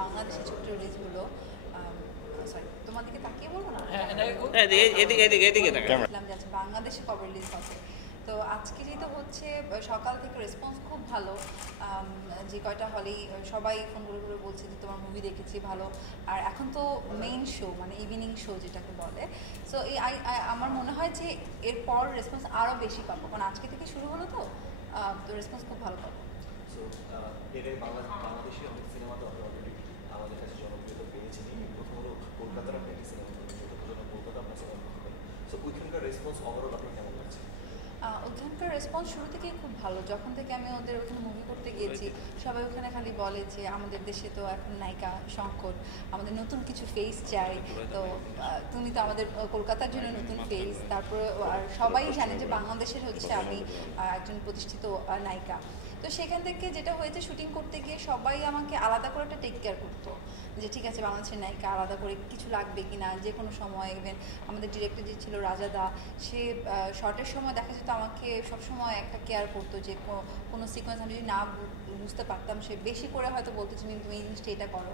বাংলাদেশে ছবিটা রিলিজ হলো, সরি তোমার দিকে তাকিয়ে বলবো না, দেখলাম যে আচ্ছা বাংলাদেশে কবে রিলিজ হবে। তো আজকে যেহেতু হচ্ছে সকাল থেকে রেসপন্স খুব ভালো, যে কয়টা হলেই সবাই ফোন করে করে বলছে যে তোমার মুভি দেখেছি ভালো। আর এখন তো মেইন শো মানে ইভিনিং শো যেটাকে বলে, সো এই আমার মনে হয় যে এরপর রেসপন্স আরও বেশি পাবো, কারণ আজকে থেকে শুরু হলো তো, তো রেসপন্স খুব ভালো পাবো। সো এটাই বাংলাদেশি অনেক সিনেমা তো আপনি অলরেডি আমাদের কাছে জনপ্রিয়তা পেয়েছেন। প্রথম হলো কলকাতার আপনি একটি সিনেমা করেন, যতক্ষণ কলকাতা আপনার সিনেমা করতে পারেন। সো ওইখানকার রেসপন্স ওভারঅল আপনার কেমন লাগছে? ওখানকার রেসপন্স শুরু থেকেই খুব ভালো। যখন থেকে আমি ওদের ওখানে মুভি করতে গিয়েছি, সবাই ওখানে খালি বলে যে আমাদের দেশে তো এখন নায়িকা সংকট, আমাদের নতুন কিছু ফেস চাই। তো তুমি তো আমাদের কলকাতার জন্য নতুন ফেস। তারপরে আর সবাই জানে যে বাংলাদেশের হচ্ছে আমি একজন প্রতিষ্ঠিত নায়িকা। তো সেখান থেকে যেটা হয়েছে, শুটিং করতে গিয়ে সবাই আমাকে আলাদা করে একটা টেক কেয়ার করতো, যে ঠিক আছে বাংলাদেশের নায়িকা আলাদা করে কিছু লাগবে কি না, যে কোনো সময়। ইভেন আমাদের ডিরেক্টর যে ছিল রাজাদা, সে শর্টের সময় দেখা যেত আমাকে সবসময় একটা কেয়ার করতো, যে কোনো সিকোয়েন্স আমি যদি না বুঝতে পারতাম, সে বেশি করে হয়তো বলতো যে তুমি এই জিনিসটা এটা করো।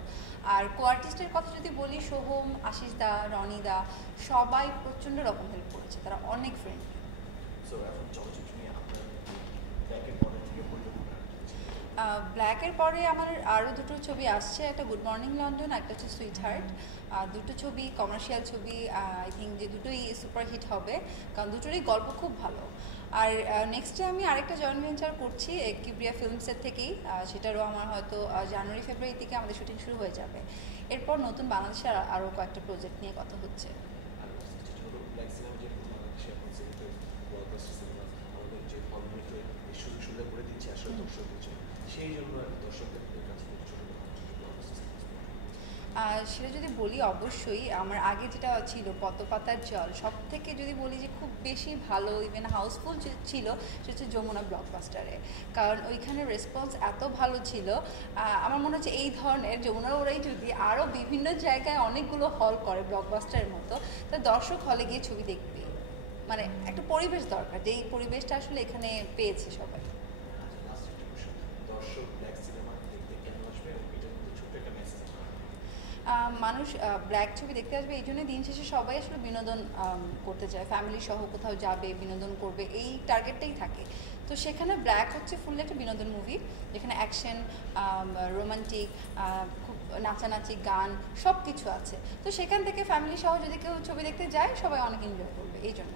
আর কো আর্টিস্টের কথা যদি বলি, সোহম, আশিস দা, রনি দা, সবাই প্রচণ্ড রকম হেল্প করেছে, তারা অনেক ফ্রেন্ডলি। ব্ল্যাকের পরে আমার আরও দুটো ছবি আসছে, একটা গুড মর্নিং লন্ডন, একটা হচ্ছে সুইট হার্ট। দুটো ছবি কমার্শিয়াল ছবি, আই থিঙ্ক যে দুটোই সুপারহিট হবে, কারণ দুটোরই গল্প খুব ভালো। আর নেক্সটে আমি আরেকটা জয়েন্ট ভেঞ্চার করছি কিবরিয়া ফিল্মসের থেকেই, সেটারও আমার হয়তো জানুয়ারি ফেব্রুয়ারি থেকে আমাদের শুটিং শুরু হয়ে যাবে। এরপর নতুন বাংলাদেশের আরও কয়েকটা প্রজেক্ট নিয়ে কথা হচ্ছে। সেই জন্য দর্শকদের কাছে সেটা যদি বলি, অবশ্যই আমার আগে যেটা ছিল পদ্মপাতার জল, সব থেকে যদি বলি যে খুব বেশি ভালো ইভেন হাউসফুল ছিল, সেটা হচ্ছে যমুনা ব্লকবাস্টারে। কারণ ওইখানে রেসপন্স এত ভালো ছিল, আমার মনে হচ্ছে এই ধরনের যমুনার ওরাই যদি আরও বিভিন্ন জায়গায় অনেকগুলো হল করে ব্লকবাস্টারের মতো, তা দর্শক হলে গিয়ে ছবি দেখবে। মানে একটা পরিবেশ দরকার, যেই পরিবেশটা আসলে এখানে পেয়েছে সবাই। মানুষ ব্ল্যাক ছবি দেখতে আসবে এই জন্য, দিন শেষে সবাই আসলে বিনোদন করতে চায়, ফ্যামিলি সহ কোথাও যাবে, বিনোদন করবে, এই টার্গেটটাই থাকে। তো সেখানে ব্ল্যাক হচ্ছে ফুললি একটা বিনোদন মুভি, যেখানে অ্যাকশন, রোমান্টিক, খুব নাচানাচি, গান সব কিছু আছে। তো সেখান থেকে ফ্যামিলি সহ যদি কেউ ছবি দেখতে যায়, সবাই অনেক এনজয় করবে এই জন্য।